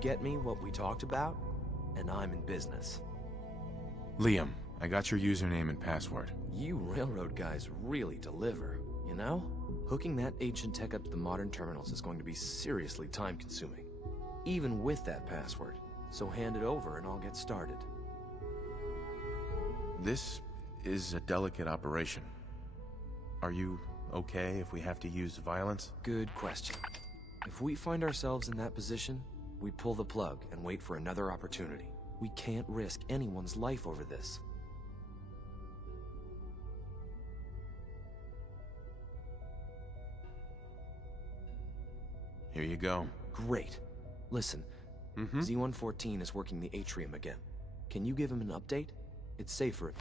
get me what we talked about, and I'm in business. Liam, I got your username and password. You railroad guys really deliver, you know? Hooking that ancient tech up to the modern terminals is going to be seriously time-consuming, even with that password. So hand it over and I'll get started. This is a delicate operation. Are you okay if we have to use violence? Good question. If we find ourselves in that position, we pull the plug and wait for another opportunity. We can't risk anyone's life over this. Here you go. Great. Listen, Z-114 is working the atrium again. Can you give him an update? It's safer.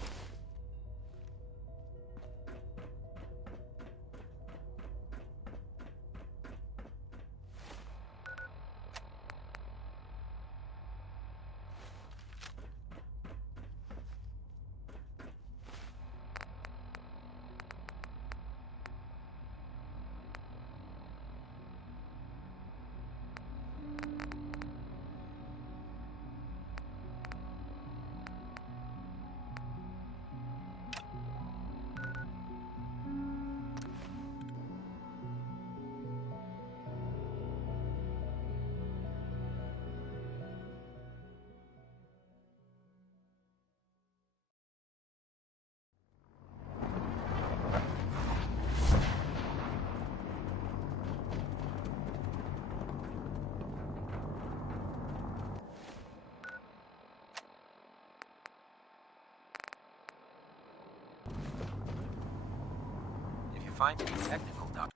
Find any technical doc.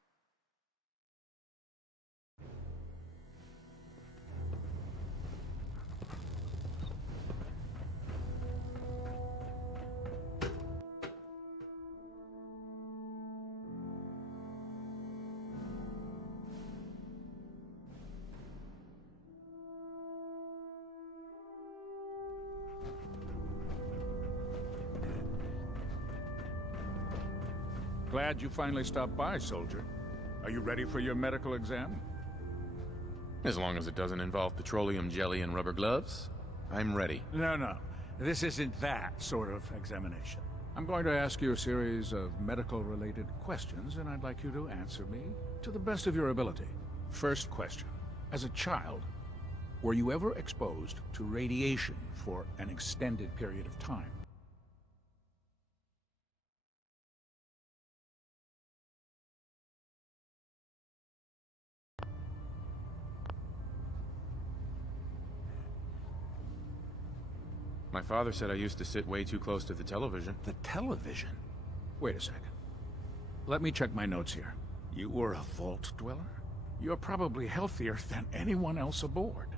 Glad you finally stopped by, soldier. Are you ready for your medical exam? As long as it doesn't involve petroleum jelly and rubber gloves, I'm ready. No. This isn't that sort of examination. I'm going to ask you a series of medical-related questions, and I'd like you to answer me to the best of your ability. First question. As a child, were you ever exposed to radiation for an extended period of time? My father said I used to sit way too close to the television. The television? Wait a second. Let me check my notes here. You were a vault dweller? You're probably healthier than anyone else aboard.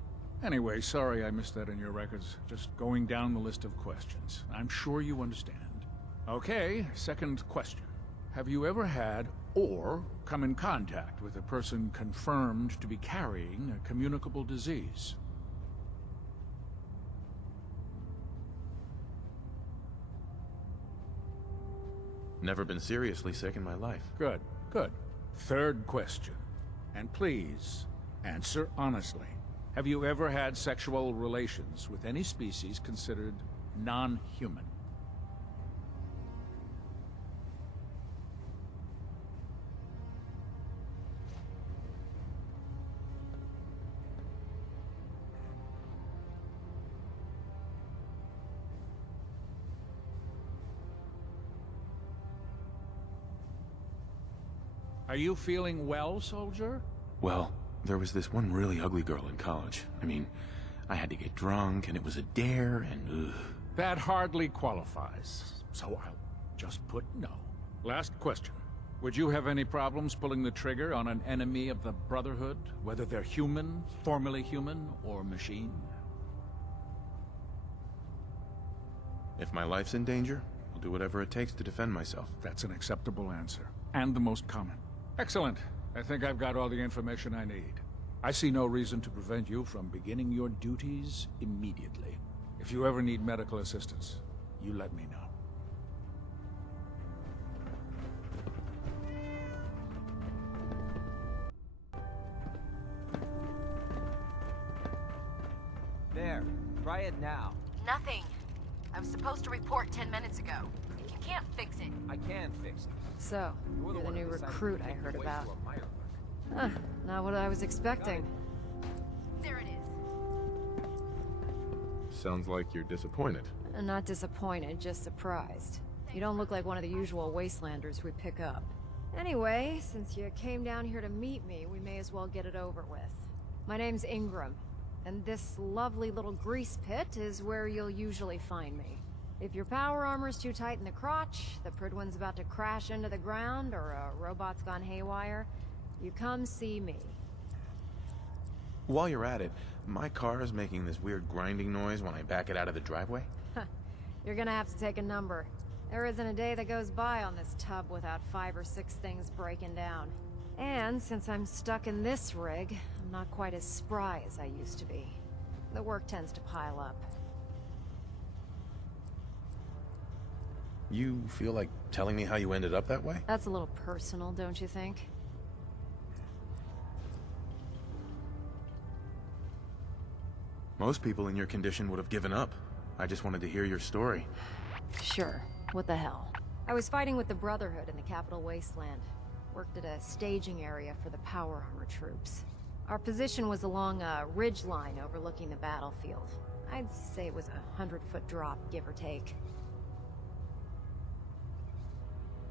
Anyway, sorry I missed that in your records. Just going down the list of questions. I'm sure you understand. Okay, second question. Have you ever had or come in contact with a person confirmed to be carrying a communicable disease? Never been seriously sick in my life. Good. Third question. And please, answer honestly. Have you ever had sexual relations with any species considered non-human? Are you feeling well, soldier? Well, there was this one really ugly girl in college. I mean, I had to get drunk, and it was a dare, and ugh. That hardly qualifies, so I'll just put no. Last question. Would you have any problems pulling the trigger on an enemy of the Brotherhood, whether they're human, formerly human, or machine? If my life's in danger, I'll do whatever it takes to defend myself. That's an acceptable answer, and the most common. Excellent. I think I've got all the information I need. I see no reason to prevent you from beginning your duties immediately. If you ever need medical assistance, you let me know. Try it now. Nothing. I was supposed to report 10 minutes ago. If you can't fix it... I can fix it. So, you're the one new who decided to recruit I take heard the way about. to a mire lurk. Huh, not what I was expecting. There it is. Sounds like you're disappointed. Not disappointed, just surprised. You don't look like one of the usual wastelanders we pick up. Anyway, since you came down here to meet me, we may as well get it over with. My name's Ingram, and this lovely little grease pit is where you'll usually find me. If your power armor's too tight in the crotch, the Pridwen's about to crash into the ground, or a robot's gone haywire, you come see me. While you're at it, my car is making this weird grinding noise when I back it out of the driveway. You're gonna have to take a number. There isn't a day that goes by on this tub without 5 or 6 things breaking down. And since I'm stuck in this rig, I'm not quite as spry as I used to be. The work tends to pile up. You feel like telling me how you ended up that way? That's a little personal, don't you think? Most people in your condition would have given up. I just wanted to hear your story. Sure. What the hell? I was fighting with the Brotherhood in the Capital Wasteland. Worked at a staging area for the power armor troops. Our position was along a ridge line overlooking the battlefield. I'd say it was a 100-foot drop, give or take.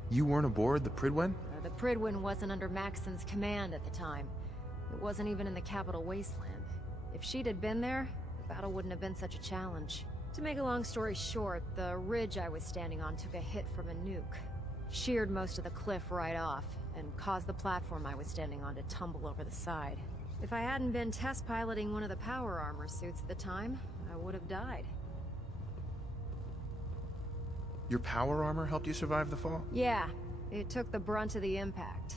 You weren't aboard the Pridwen? The Pridwen wasn't under Maxon's command at the time. It wasn't even in the Capital Wasteland. If she'd had been there, the battle wouldn't have been such a challenge. To make a long story short, the ridge I was standing on took a hit from a nuke. Sheared most of the cliff right off, and caused the platform I was standing on to tumble over the side. If I hadn't been test piloting one of the power armor suits at the time, I would have died. Your power armor helped you survive the fall? Yeah, it took the brunt of the impact.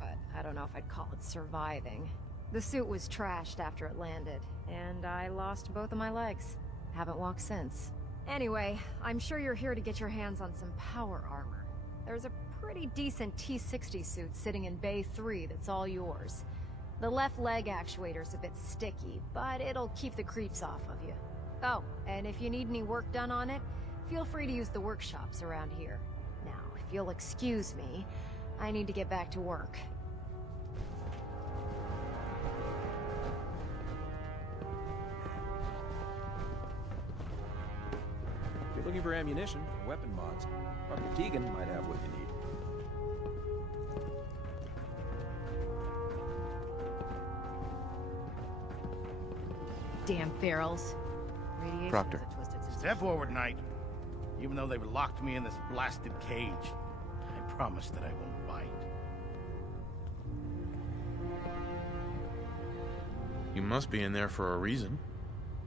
But I don't know if I'd call it surviving. The suit was trashed after it landed, and I lost both of my legs. Haven't walked since. Anyway, I'm sure you're here to get your hands on some power armor. There's a pretty decent T-60 suit sitting in Bay 3 that's all yours. The left leg actuator's a bit sticky, but it'll keep the creeps off of you. Oh, and if you need any work done on it, feel free to use the workshops around here. Now, if you'll excuse me, I need to get back to work. If you're looking for ammunition, weapon mods, Dr. Tegan might have what you need. Damn ferals. Radiation Proctor. is a twisted system. Step forward, Knight. Even though they've locked me in this blasted cage, I promise that I won't bite. You must be in there for a reason.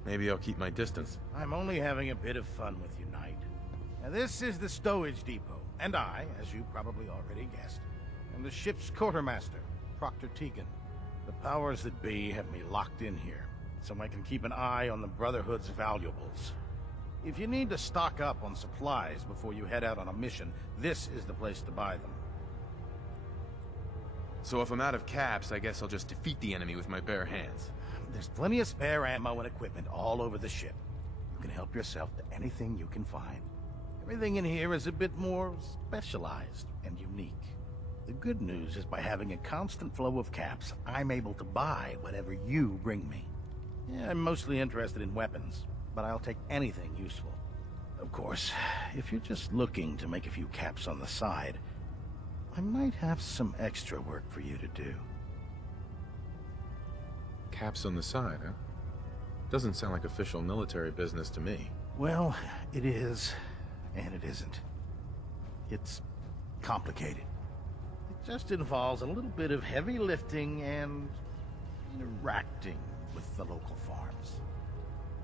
Maybe I'll keep my distance. I'm only having a bit of fun with you, Knight. Now, this is the stowage depot, and I, as you probably already guessed, am the ship's quartermaster, Proctor Tegan. The powers that be have me locked in here, so I can keep an eye on the Brotherhood's valuables. If you need to stock up on supplies before you head out on a mission, this is the place to buy them. So if I'm out of caps, I guess I'll just defeat the enemy with my bare hands. There's plenty of spare ammo and equipment all over the ship. You can help yourself to anything you can find. Everything in here is a bit more specialized and unique. The good news is by having a constant flow of caps, I'm able to buy whatever you bring me. Yeah, I'm mostly interested in weapons, but I'll take anything useful. Of course, if you're just looking to make a few caps on the side, I might have some extra work for you to do. Caps on the side, huh? Doesn't sound like official military business to me. Well, it is, and it isn't. It's complicated. It just involves a little bit of heavy lifting and interacting with the local farms.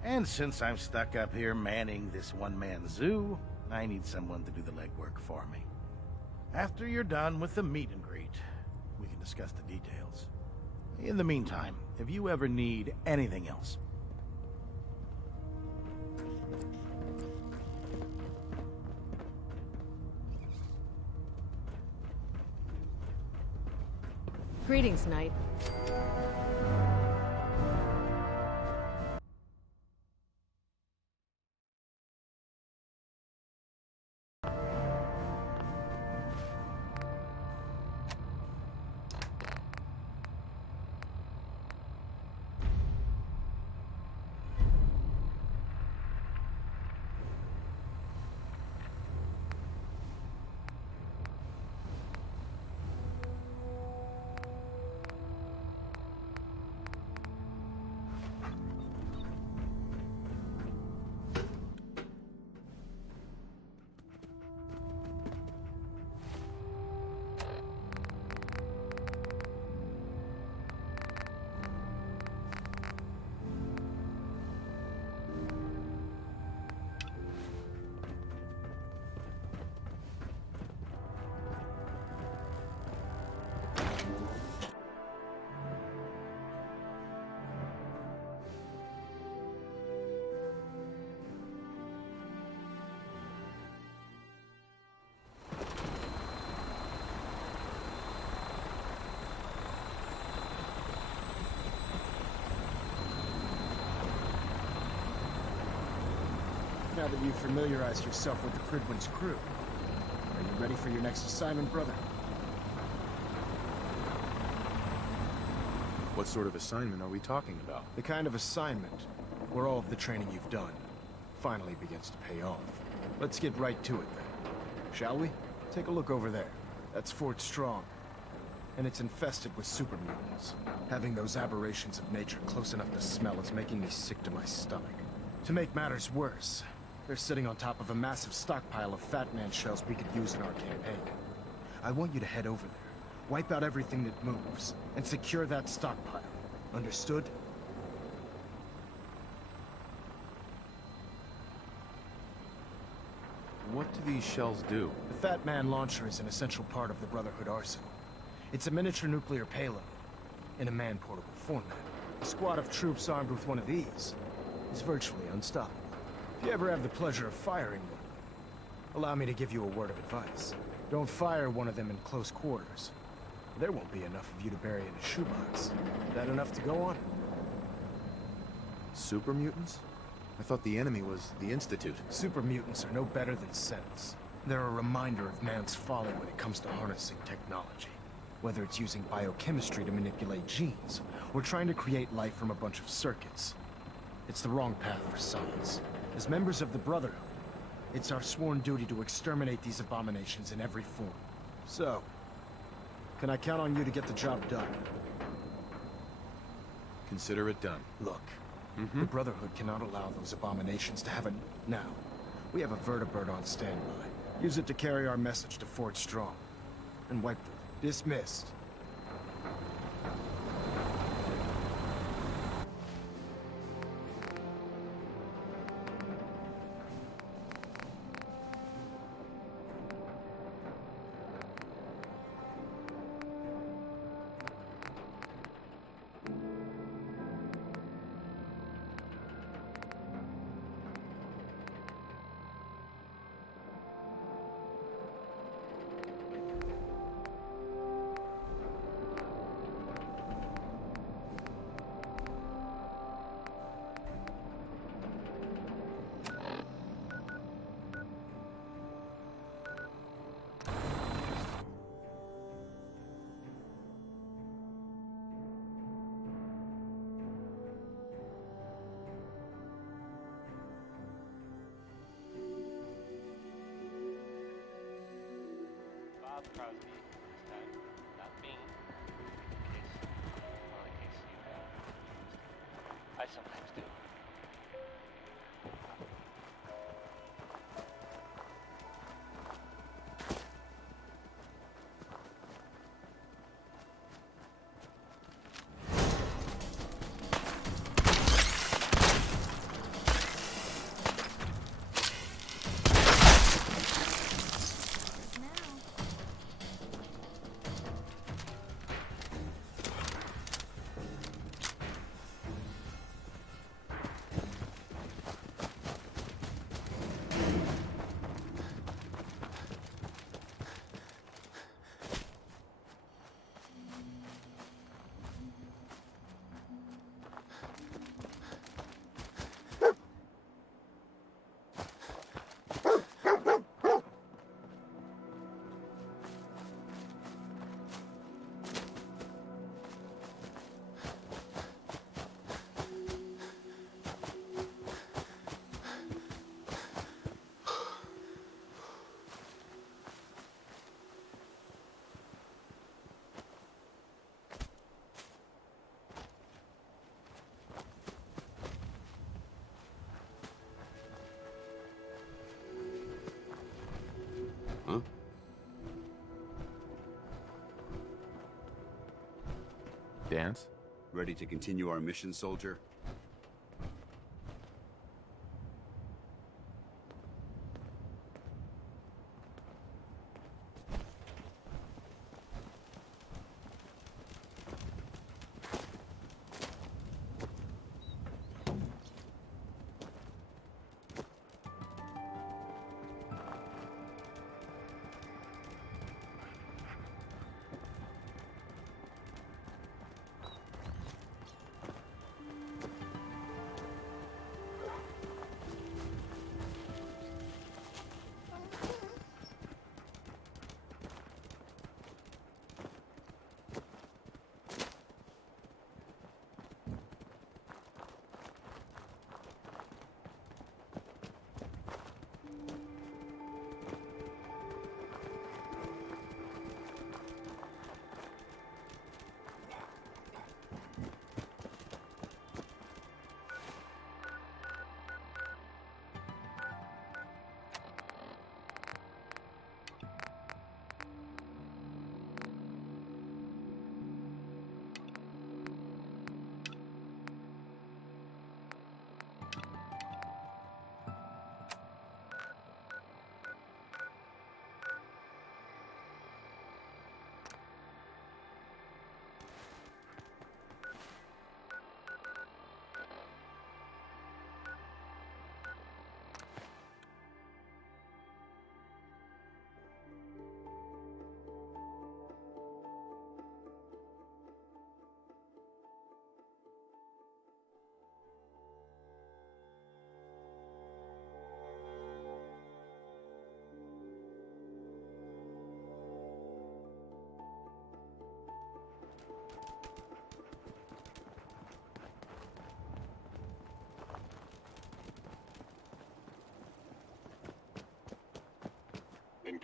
And since I'm stuck up here manning this one-man zoo, I need someone to do the legwork for me. After you're done with the meet and greet, we can discuss the details. In the meantime, if you ever need anything else, Greetings, Knight. now that you've familiarized yourself with the Cridwin's crew. Are you ready for your next assignment, brother? What sort of assignment are we talking about? The kind of assignment where all of the training you've done finally begins to pay off. Let's get right to it then, shall we? Take a look over there. That's Fort Strong. And it's infested with super mutants. Having those aberrations of nature close enough to smell is making me sick to my stomach. To make matters worse, they're sitting on top of a massive stockpile of Fat Man shells we could use in our campaign. I want you to head over there, wipe out everything that moves, and secure that stockpile. Understood? What do these shells do? The Fat Man launcher is an essential part of the Brotherhood arsenal. It's a miniature nuclear payload, in a man-portable format. A squad of troops armed with one of these is virtually unstoppable. If you ever have the pleasure of firing one, allow me to give you a word of advice. Don't fire one of them in close quarters. There won't be enough of you to bury in a shoebox. That enough to go on? Super mutants? I thought the enemy was the Institute. Super mutants are no better than Sentinels. They're a reminder of man's folly when it comes to harnessing technology. Whether it's using biochemistry to manipulate genes, or trying to create life from a bunch of circuits. It's the wrong path for science. As members of the Brotherhood, it's our sworn duty to exterminate these abominations in every form. So, can I count on you to get the job done? Consider it done. Look, the Brotherhood cannot allow those abominations to have a... Now, we have a vertibird on standby. Use it to carry our message to Fort Strong. And wipe them. Dismissed. Crosby this time, not me. In case, well, in case you I sometimes do. Huh? Dance? Ready to continue our mission, soldier?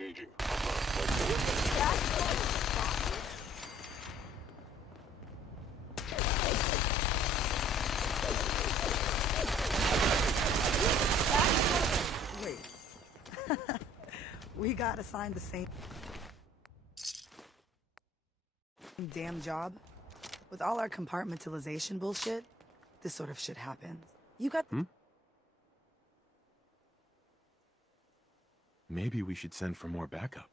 Wait. We got assigned the same damn job? With all our compartmentalization bullshit, this sort of shit happens. You got Maybe we should send for more backup.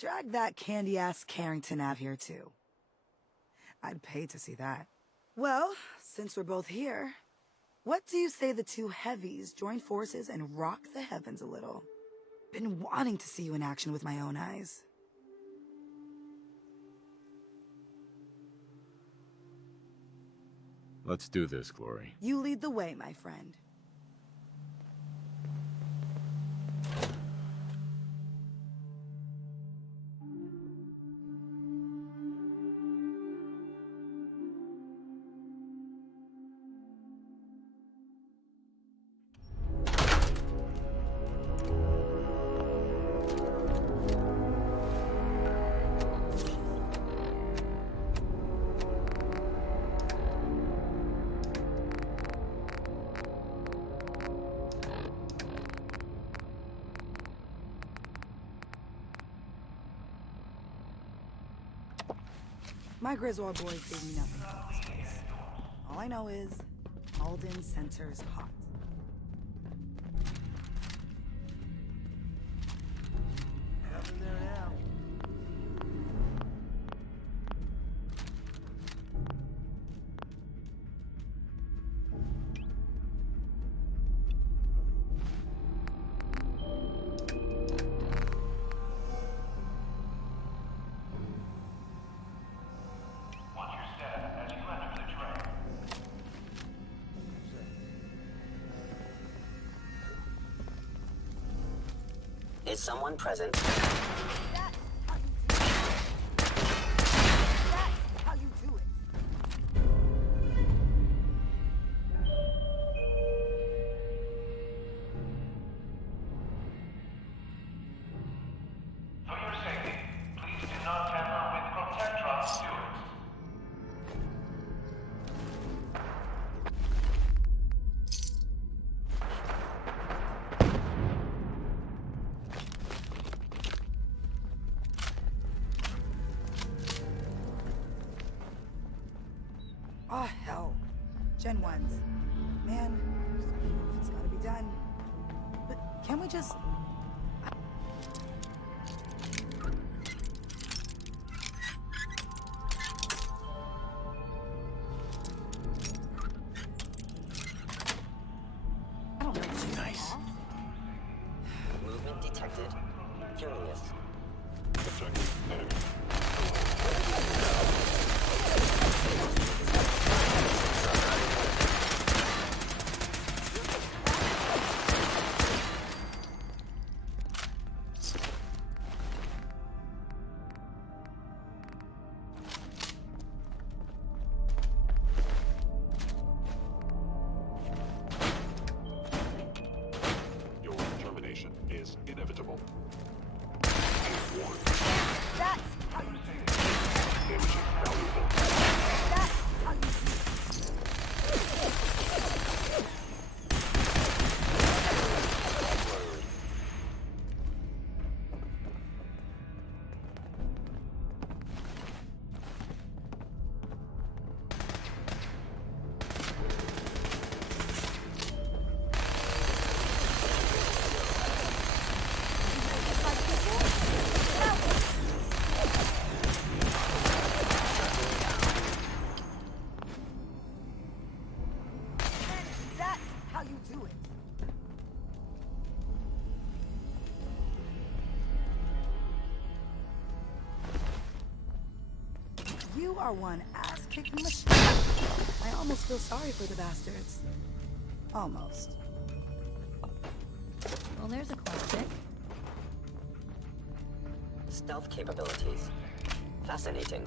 Drag that candy-ass Carrington out here, too. I'd pay to see that. Well, since we're both here, what do you say the two heavies join forces and rock the heavens a little? Been wanting to see you in action with my own eyes. Let's do this, Glory. You lead the way, my friend. My Griswold boys gave me nothing for this place. All I know is, Alden Center's hot. Nothing there now. Is someone present? That's how you do it. For your safety, please do not tamper with Protectron stewards. Oh, hell. Gen 1s. Man, it's gotta be done. But can't we just... I don't know. Nice. Movement detected. Curious. Your termination is inevitable. That's how you do it. Damaging valuable. That's how you do it. That's how you do it. You are one ass-kicking machine. I almost feel sorry for the bastards. Almost. Well, there's a classic. Stealth capabilities. Fascinating.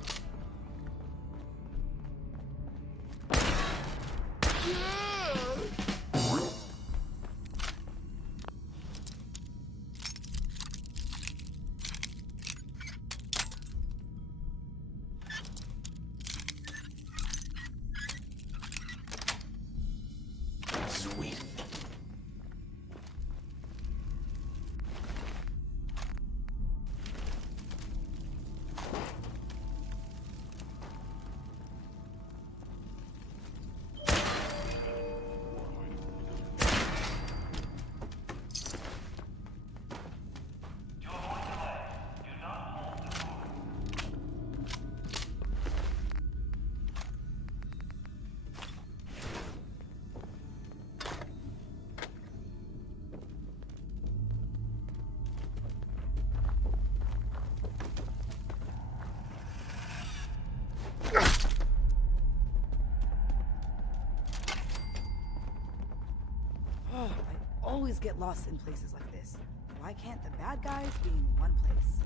heroes get lost in places like this, why can't the bad guys be in one place?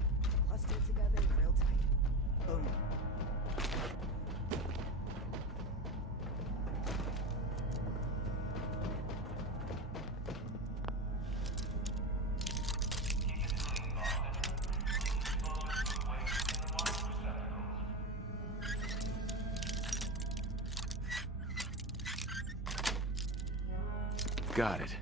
Clustered together real tight. Boom. Got it.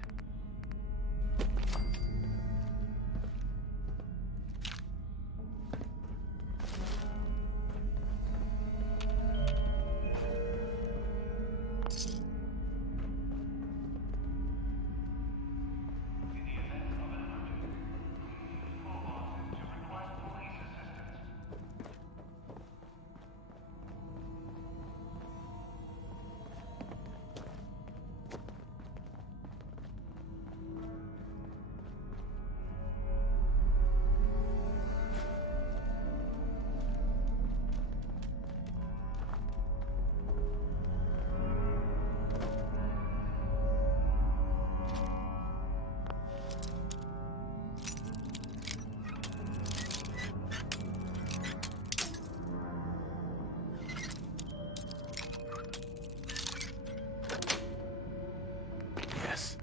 Yes.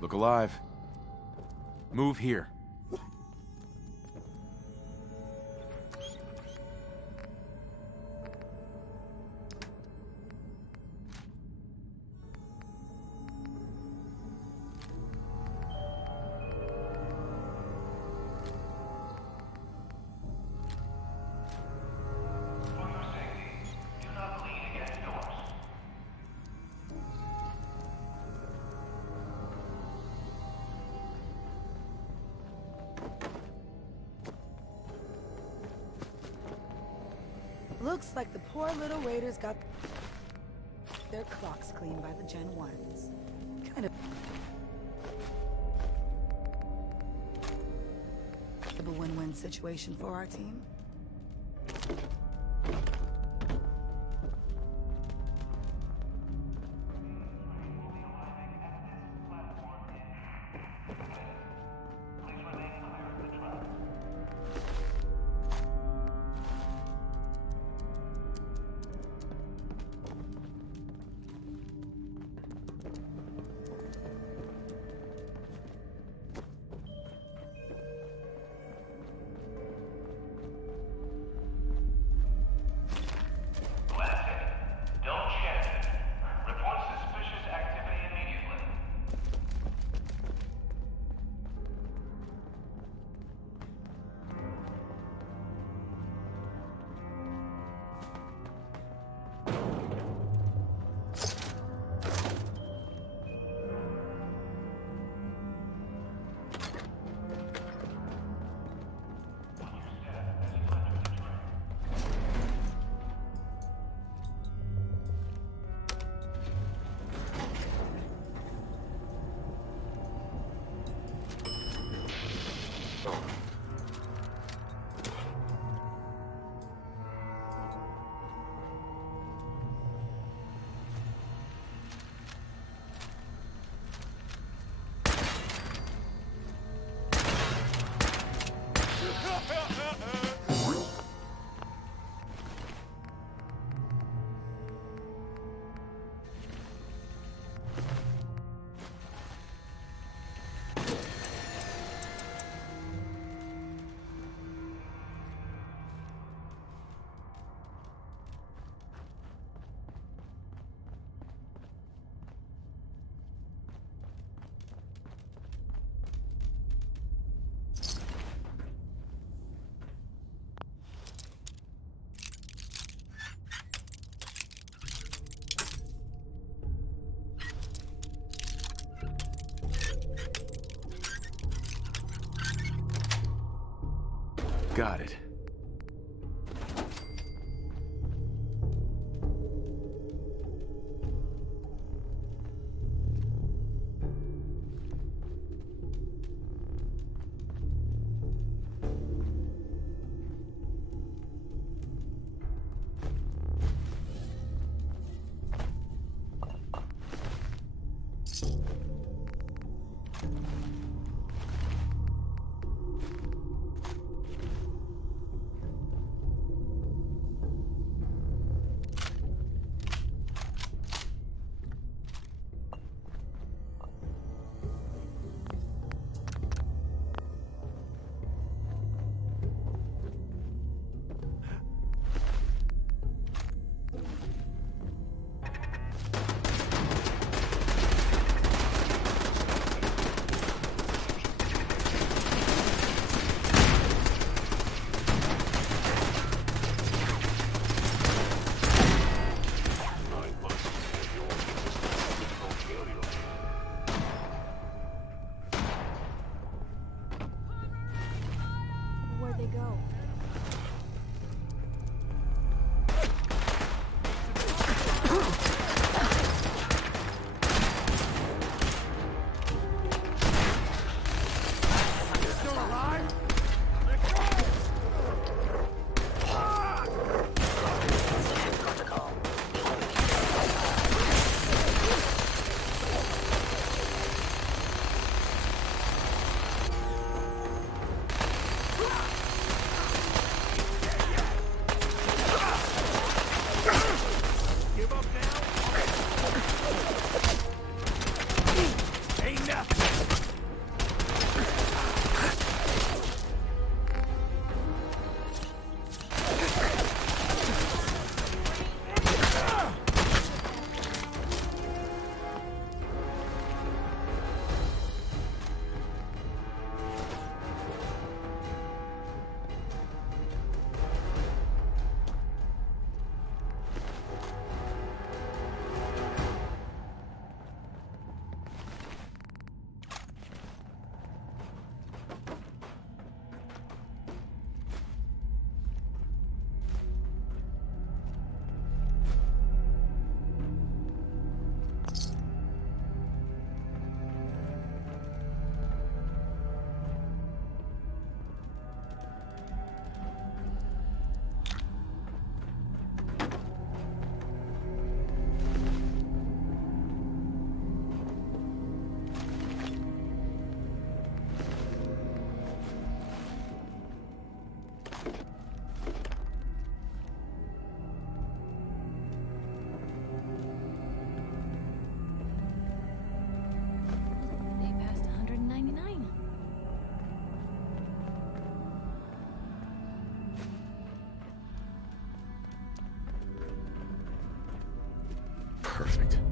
Look alive. Move here. For your safety, do not lean against doors. Looks like the poor little raiders got their clocks cleaned by the Gen 1s. Kind of a win-win situation for our team. Got it. perfect.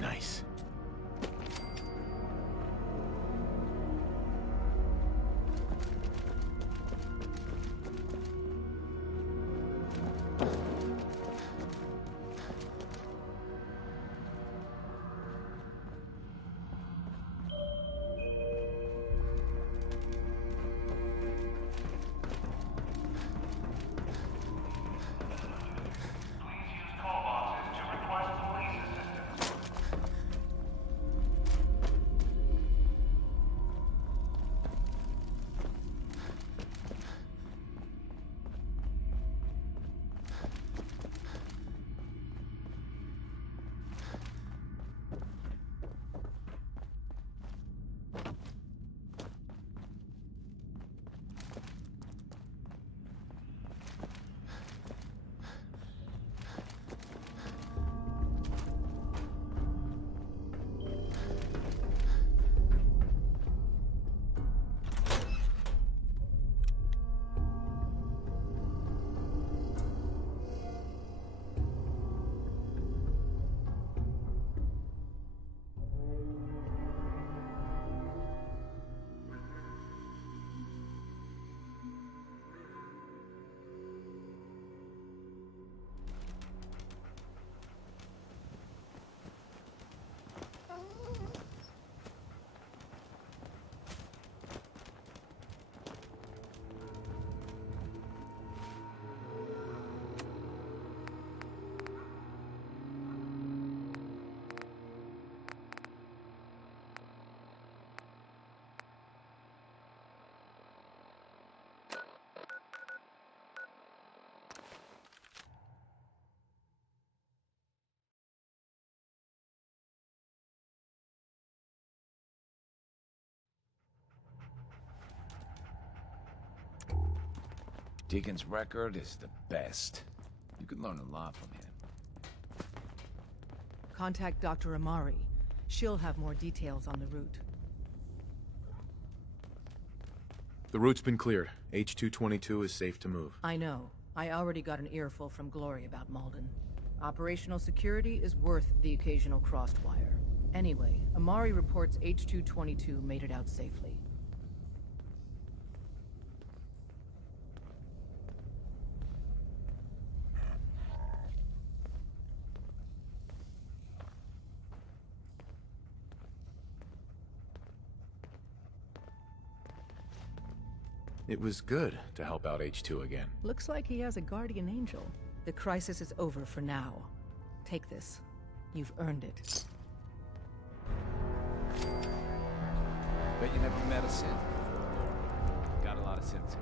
Nice. Deacon's record is the best. You could learn a lot from him. Contact Dr. Amari. She'll have more details on the route. The route's been cleared. H-222 is safe to move. I know. I already got an earful from Glory about Malden. Operational security is worth the occasional crossed wire. Anyway, Amari reports H-222 made it out safely. It was good to help out H2 again. Looks like he has a guardian angel. The crisis is over for now. Take this. You've earned it. Bet you never met a synth before. Got a lot of synths.